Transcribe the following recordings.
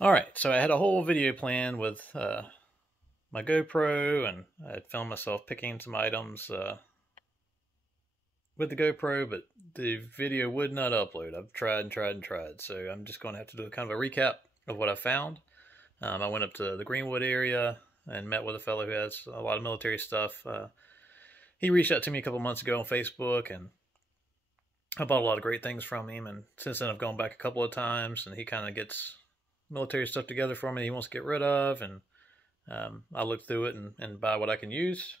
Alright, so I had a whole video planned with my GoPro, and I had filmed myself picking some items with the GoPro, but the video would not upload. I've tried and tried and tried, so I'm just going to have to do a kind of a recap of what I found. I went up to the Greenwood area and met with a fellow who has a lot of military stuff. He reached out to me a couple months ago on Facebook, and I bought a lot of great things from him, and since then I've gone back a couple of times, and he kind of gets military stuff together for me that he wants to get rid of, and I look through it and buy what I can use.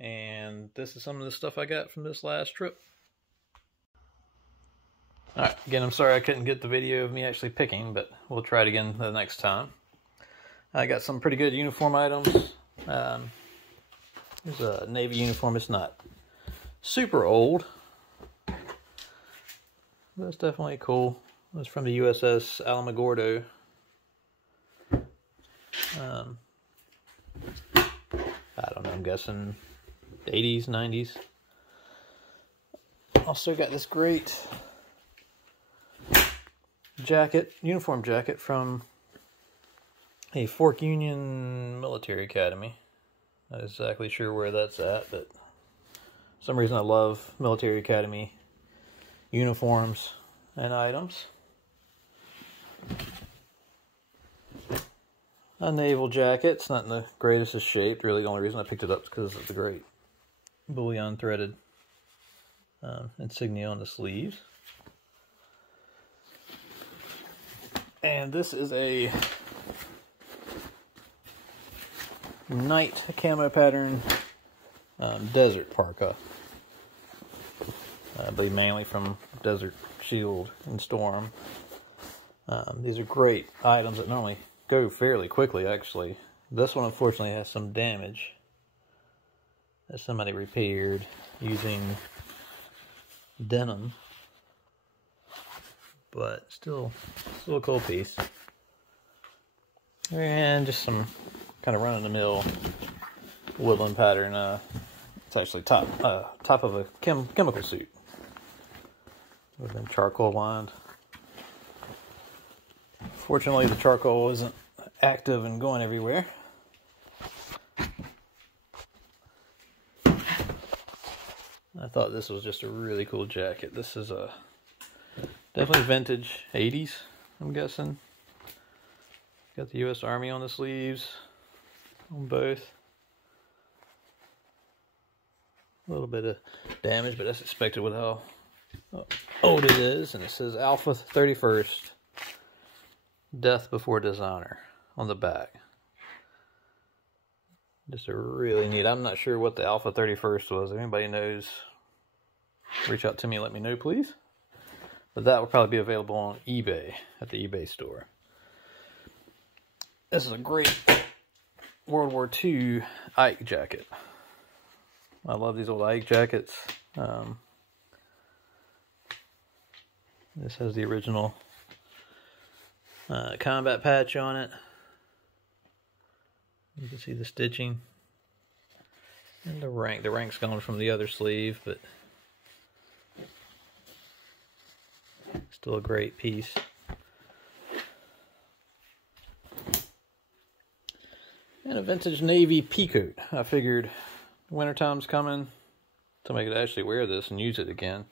And this is some of the stuff I got from this last trip. Alright, again, I'm sorry I couldn't get the video of me actually picking, but we'll try it again the next time. I got some pretty good uniform items. Here's a Navy uniform. It's not super old, but it's definitely cool. It's from the USS Alamogordo. I don't know, I'm guessing 80s, 90s. Also got this great jacket, uniform jacket from a Fork Union Military Academy. Not exactly sure where that's at, but for some reason I love Military Academy uniforms and items. A naval jacket. It's not in the greatest of shape. Really, the only reason I picked it up is because of the great bullion threaded insignia on the sleeves. And this is a night camo pattern desert parka. I believe mainly from Desert Shield and Storm. These are great items that normally go fairly quickly, actually. This one unfortunately has some damage that somebody repaired using denim, but still a cool piece. And just some kind of run-of-the-mill woodland pattern. It's actually top of a chemical suit with them charcoal lined. Fortunately, the charcoal isn't active and going everywhere. I thought this was just a really cool jacket. This is a definitely vintage 80s, I'm guessing. Got the U.S. Army on the sleeves, on both. A little bit of damage, but that's expected with how old it is. And it says Alpha 31st, Death Before Dishonor on the back. Just a really neat. I'm not sure what the Alpha 31st was. If anybody knows, reach out to me and let me know, please. But that will probably be available on eBay, at the eBay store. This is a great World War II Ike jacket. I love these old Ike jackets. This has the original combat patch on it. You can see the stitching and the rank. The rank's gone from the other sleeve, but still a great piece. And a vintage Navy peacoat. I figured wintertime's coming, somebody could actually wear this and use it again.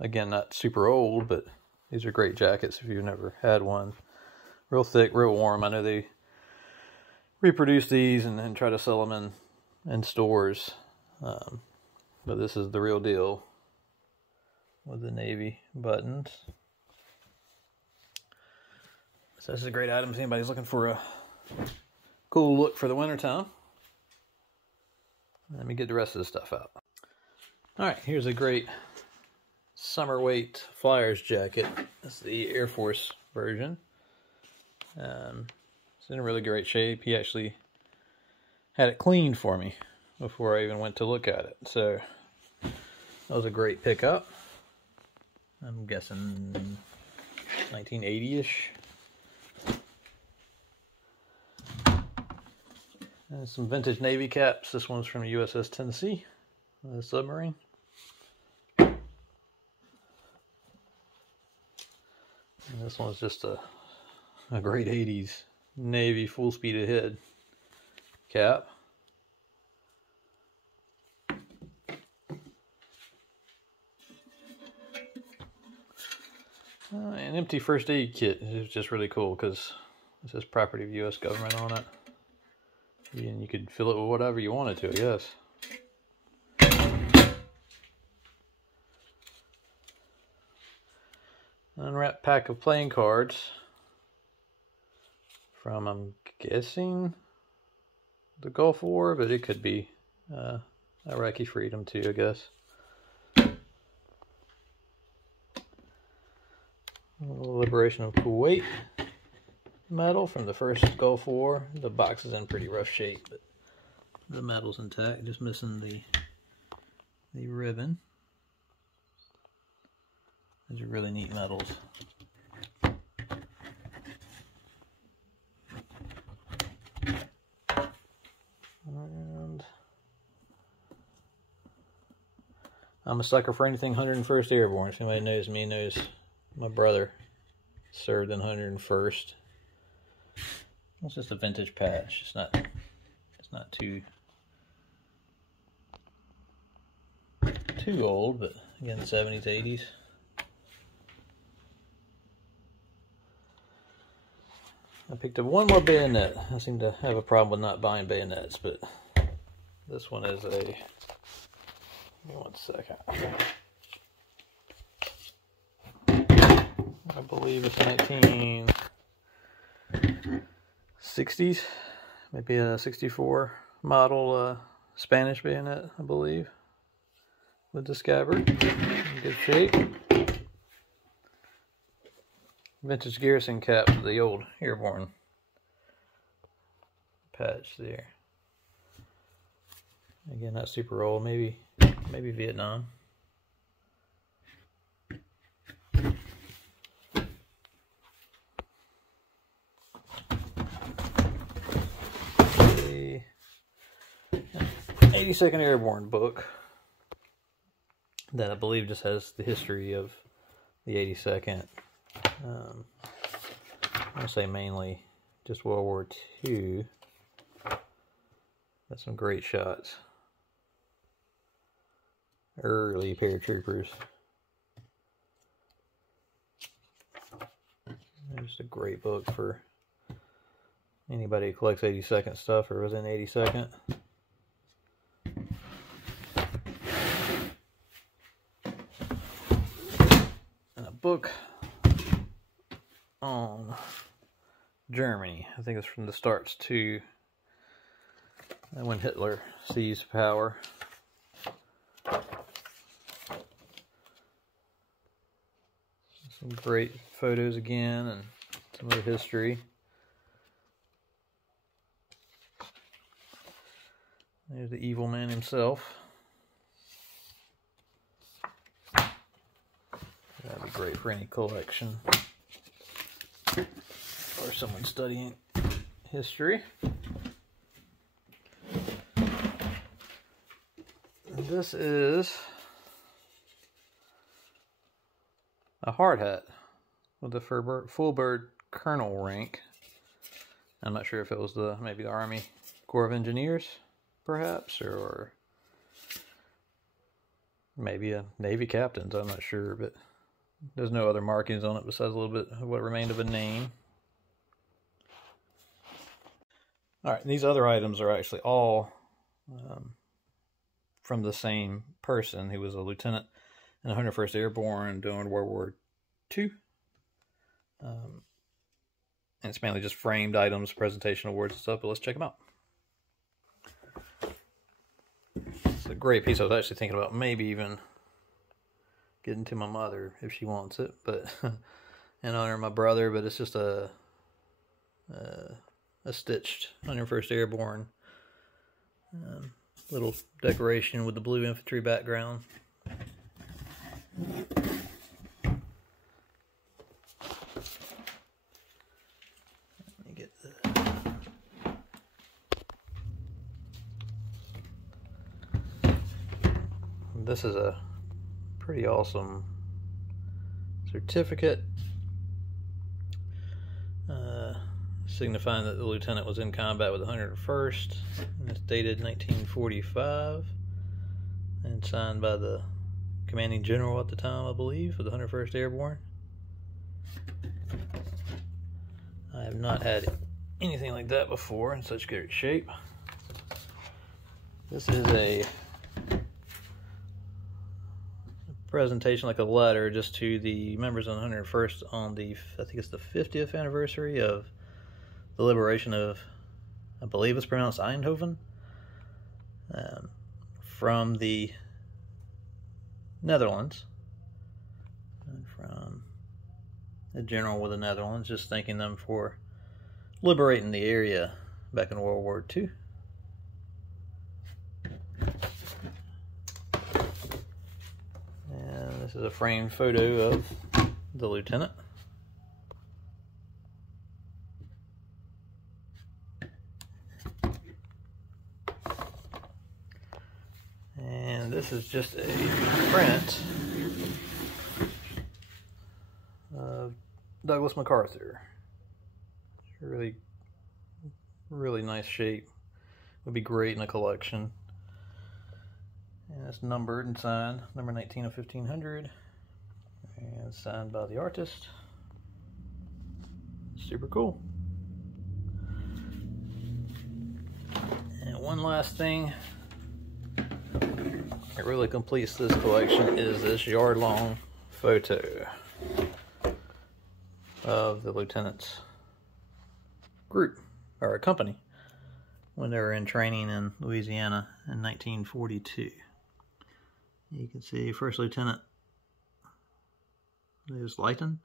Again, not super old, but these are great jackets if you've never had one. Real thick, real warm. I know they reproduce these and try to sell them in stores. But this is the real deal with the Navy buttons. So this is a great item if anybody's looking for a cool look for the wintertime. Let me get the rest of the stuff out. Alright, here's a great summer weight Flyers jacket. That's the Air Force version. It's in really great shape. He actually had it cleaned for me before I even went to look at it. So that was a great pickup. I'm guessing 1980-ish. And some vintage Navy caps. This one's from USS Tennessee, the submarine. And this one's just a great 80s Navy full speed ahead cap. An empty first aid kit is just really cool because it says property of U.S. government on it. And you could fill it with whatever you wanted to, I guess. Unwrapped pack of playing cards from, I'm guessing, the Gulf War, but it could be Iraqi freedom too, I guess. Liberation of Kuwait medal from the first Gulf War. The box is in pretty rough shape, but the medal's intact, just missing the ribbon. These are really neat medals. And I'm a sucker for anything 101st Airborne. If anybody knows me, knows my brother served in 101st. It's just a vintage patch. It's not too old, but again, 70s, 80s. I picked up one more bayonet. I seem to have a problem with not buying bayonets, but this one is a, give me 1 second. I believe it's 1960s, maybe a 64 model Spanish bayonet, I believe, with the scabbard in good shape. Vintage garrison cap with the old airborne patch there. Again, not super old, maybe Vietnam. The 82nd Airborne book that I believe just has the history of the 82nd. I want to say mainly just World War II. Got some great shots. Early paratroopers. Just a great book for anybody who collects 82nd stuff or was in 82nd. And a book on Germany. I think it's from the starts to when Hitler seized power. Some great photos again and some of the history. There's the evil man himself. That'd be great for any collection or someone studying history. This is a hard hat with the full bird colonel rank. I'm not sure if it was maybe the Army Corps of Engineers, perhaps, or maybe a Navy captain's. I'm not sure, but there's no other markings on it besides a little bit of what remained of a name. All right, these other items are actually all from the same person. He was a lieutenant in the 101st Airborne during World War II. And it's mainly just framed items, presentation awards and stuff, but let's check them out. It's a great piece. I was actually thinking about maybe even getting to my mother if she wants it, but in honor of my brother, but it's just a stitched 101st Airborne little decoration with the blue infantry background. Let me get this is a pretty awesome certificate signifying that the lieutenant was in combat with the 101st. And it's dated 1945 and signed by the commanding general at the time, I believe, of the 101st Airborne. I have not had anything like that before in such good shape. This is a presentation, like a letter, just to the members of the 101st on the, I think it's the 50th anniversary of the liberation of, I believe it's pronounced Eindhoven, from the Netherlands, and from the general with the Netherlands, just thanking them for liberating the area back in World War II. And this is a framed photo of the lieutenant. And this is just a print of Douglas MacArthur. It's really nice shape. Would be great in a collection. And it's numbered and signed, number 19 of 1500, and signed by the artist. Super cool. And one last thing that really completes this collection is this yard-long photo of the lieutenant's group, or company, when they were in training in Louisiana in 1942. You can see First Lieutenant is Lighton.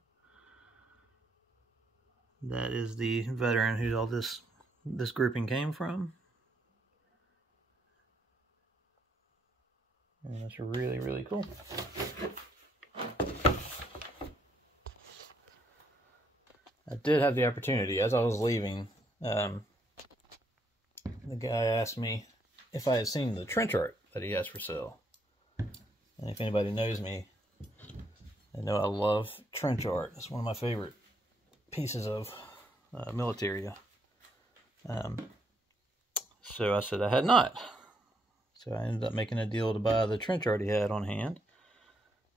That is the veteran who all this grouping came from. And that's really cool. I did have the opportunity, as I was leaving, the guy asked me if I had seen the trench art that he has for sale. And if anybody knows me, they know I love trench art. It's one of my favorite pieces of military. So I said I had not. So I ended up making a deal to buy the trench art he had on hand.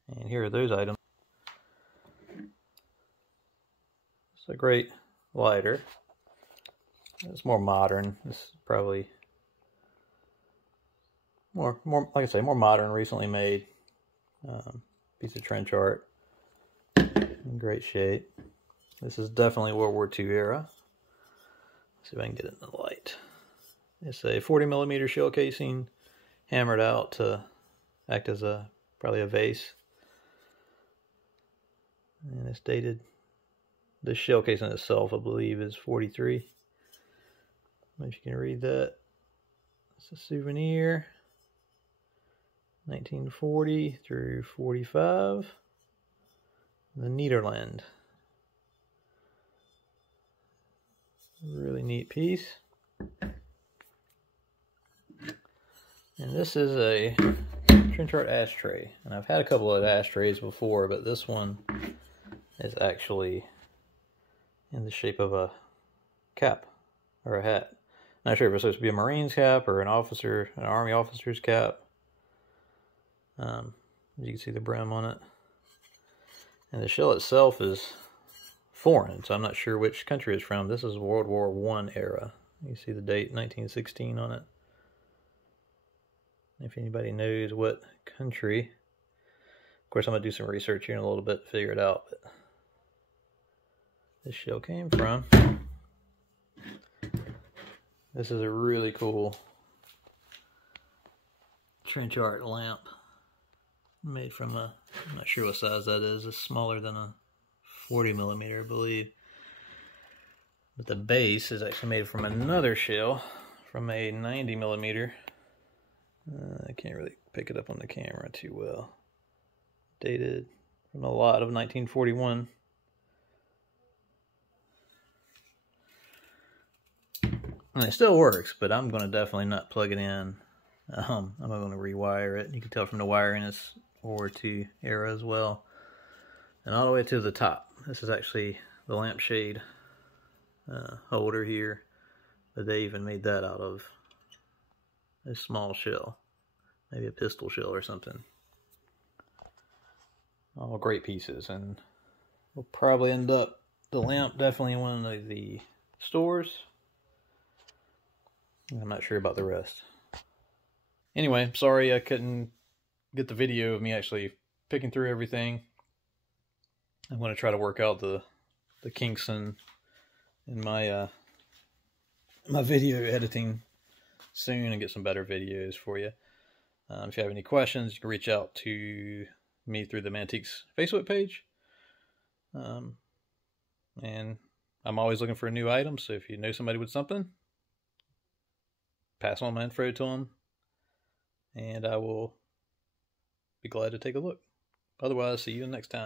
And here are those items. It's a great lighter. It's more modern. This is probably more like I say, more modern, recently made piece of trench art. In great shape. This is definitely World War II era. Let's see if I can get it in the light. It's a 40mm shell casing, hammered out to act as probably a vase. And it's dated, the shell casing itself, I believe, is 43. I don't know if you can read that. It's a souvenir. 1940 through 45. The Nederland. Really neat piece. And this is a trench art ashtray. And I've had a couple of ashtrays before, but this one is actually in the shape of a cap or a hat. Not sure if it's supposed to be a Marine's cap or an Army officer's cap. You can see the brim on it. And the shell itself is foreign, so I'm not sure which country it's from. This is World War I era. You see the date, 1916 on it. If anybody knows what country. Of course, I'm going to do some research here in a little bit to figure it out. But this shell came from. This is a really cool trench art lamp. Made from a, I'm not sure what size that is. It's smaller than a 40mm, I believe. But the base is actually made from another shell, from a 90mm. I can't really pick it up on the camera too well. Dated from a lot of 1941. And it still works, but I'm going to definitely not plug it in. I'm going to rewire it. You can tell from the wiring it's World War II era as well. And all the way to the top. This is actually the lampshade holder here, but they even made that out of a small shell, maybe a pistol shell or something. All great pieces, and we'll probably end up the lamp definitely in one of the stores. I'm not sure about the rest. Anyway, sorry I couldn't get the video of me actually picking through everything. I'm going to try to work out the kinks in my my video editing soon and get some better videos for you. If you have any questions, you can reach out to me through the Mantiques Facebook page. And I'm always looking for a new item, so if you know somebody with something, pass on my info to them, and I will be glad to take a look. Otherwise, see you next time.